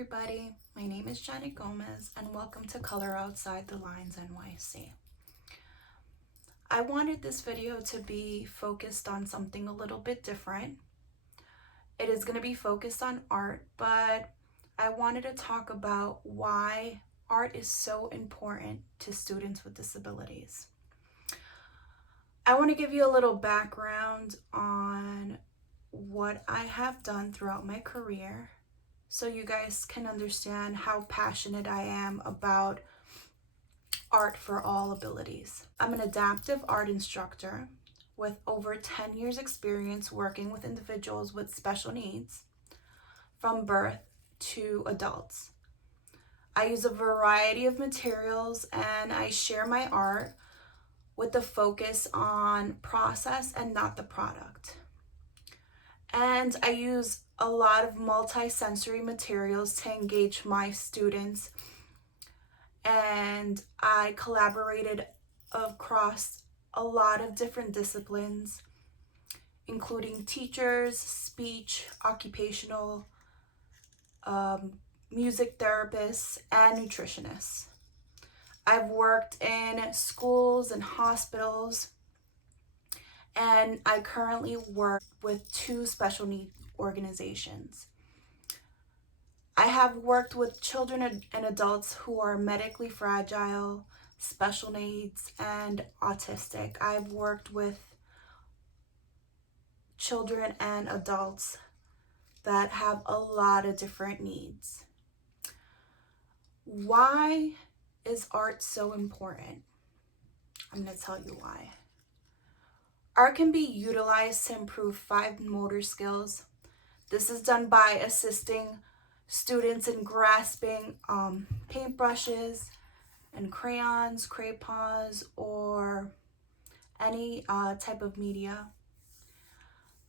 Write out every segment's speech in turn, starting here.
everybody, my name is Janet Gomez and welcome to Color Outside the Lines NYC. I wanted this video to be focused on something a little bit different. It is going to be focused on art, but I wanted to talk about why art is so important to students with disabilities. I want to give you a little background on what I have done throughout my career, so you guys can understand how passionate I am about art for all abilities. I'm an adaptive art instructor with over 10 years experience working with individuals with special needs from birth to adults. I use a variety of materials and I share my art with the focus on process and not the product. And I use a lot of multi-sensory materials to engage my students, and I collaborated across a lot of different disciplines, including teachers, speech, occupational, music therapists, and nutritionists. I've worked in schools and hospitals, and I currently work with 2 special needs organizations. I have worked with children and adults who are medically fragile, special needs, and autistic. I've worked with children and adults that have a lot of different needs. Why is art so important? I'm going to tell you why. Art can be utilized to improve 5 motor skills. This is done by assisting students in grasping paintbrushes and crayons, crayons, or any type of media.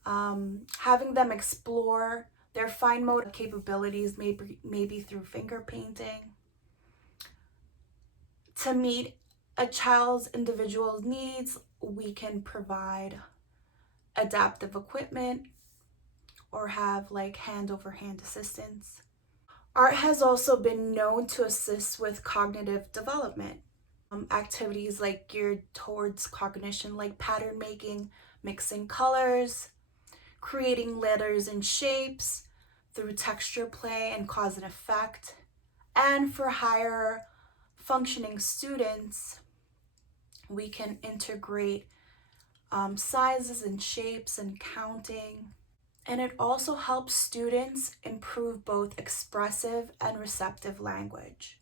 Having them explore their fine motor capabilities, maybe through finger painting. To meet a child's individual needs, we can provide adaptive equipment or have like hand-over-hand assistance. Art has also been known to assist with cognitive development. Activities like geared towards cognition, like pattern making, mixing colors, creating letters and shapes through texture play and cause and effect. And for higher functioning students, we can integrate sizes and shapes and counting. And it also helps students improve both expressive and receptive language,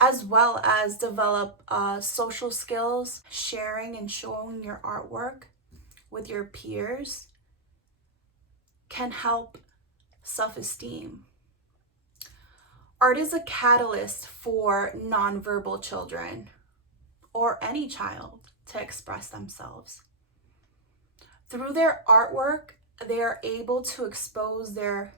as well as develop social skills. Sharing and showing your artwork with your peers can help self-esteem. Art is a catalyst for nonverbal children or any child to express themselves. Through their artwork, they are able to expose their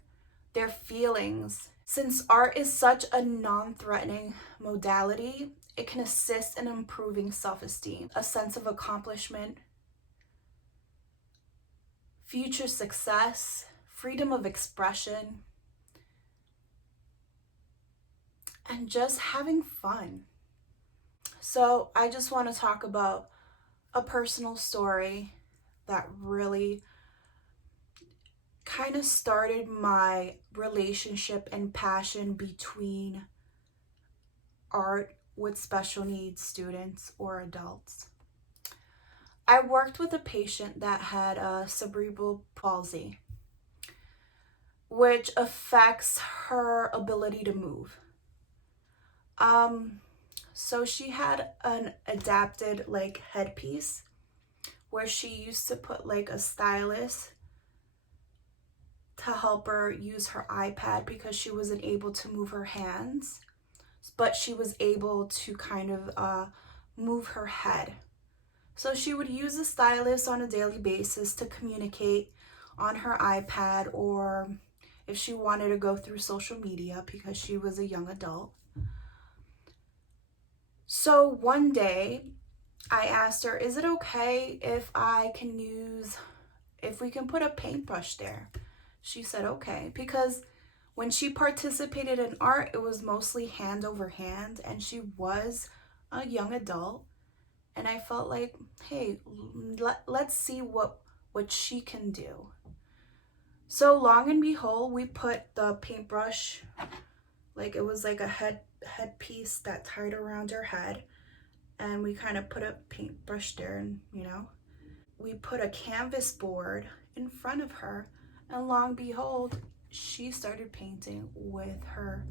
feelings. Since art is such a non-threatening modality, it can assist in improving self-esteem, a sense of accomplishment, future success, freedom of expression, and just having fun. So I just want to talk about a personal story that really kind of started my relationship and passion between art with special needs students or adults. I worked with a patient that had a cerebral palsy, which affects her ability to move. So she had an adapted like headpiece where she used to put like a stylus to help her use her iPad because she wasn't able to move her hands, but she was able to kind of move her head. So she would use the stylus on a daily basis to communicate on her iPad, or if she wanted to go through social media because she was a young adult. So one day I asked her, is it okay if we can put a paintbrush there? She said okay, because When she participated in art, it was mostly hand over hand, and she was a young adult. And I felt like, hey, let's see what she can do. So long and behold, we put the paintbrush, like it was like a headpiece that tied around her head, and we kind of put a paintbrush there, and we put a canvas board in front of her, and long and behold, she started painting with her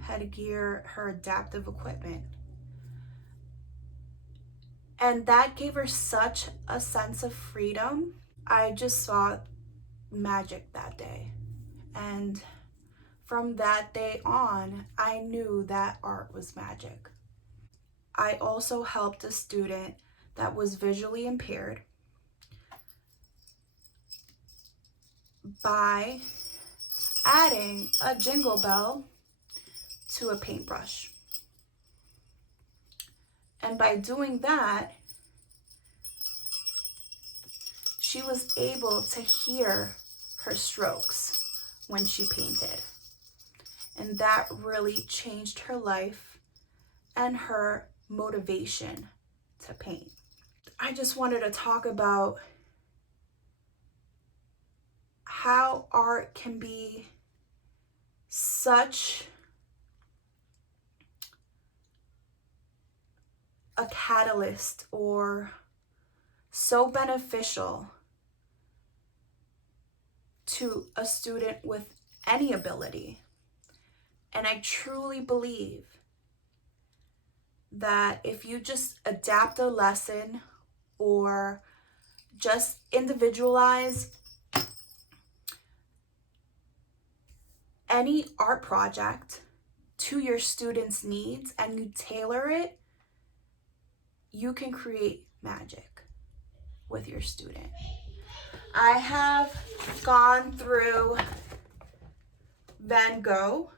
headgear, her adaptive equipment. And that gave her such a sense of freedom. I just saw magic that day. And from that day on, I knew that art was magic. I also helped a student that was visually impaired by adding a jingle bell to a paintbrush. And by doing that, she was able to hear her strokes when she painted. And that really changed her life and her motivation to paint. I just wanted to talk about how art can be such a catalyst or so beneficial to a student with any ability. And I truly believe that if you just adapt a lesson or just individualize any art project to your students' needs and you tailor it, you can create magic with your student. I have gone through Van Gogh,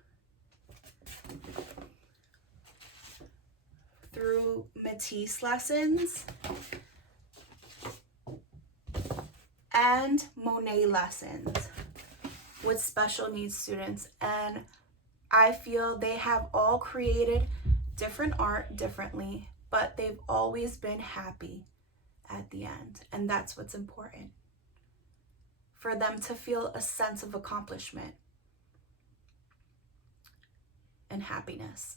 through Matisse lessons, and Monet lessons with special needs students. And I feel they have all created different art differently, but they've always been happy at the end. And that's what's important, for them to feel a sense of accomplishment and happiness.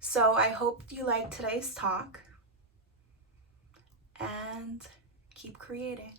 So I hope you liked today's talk and keep creating.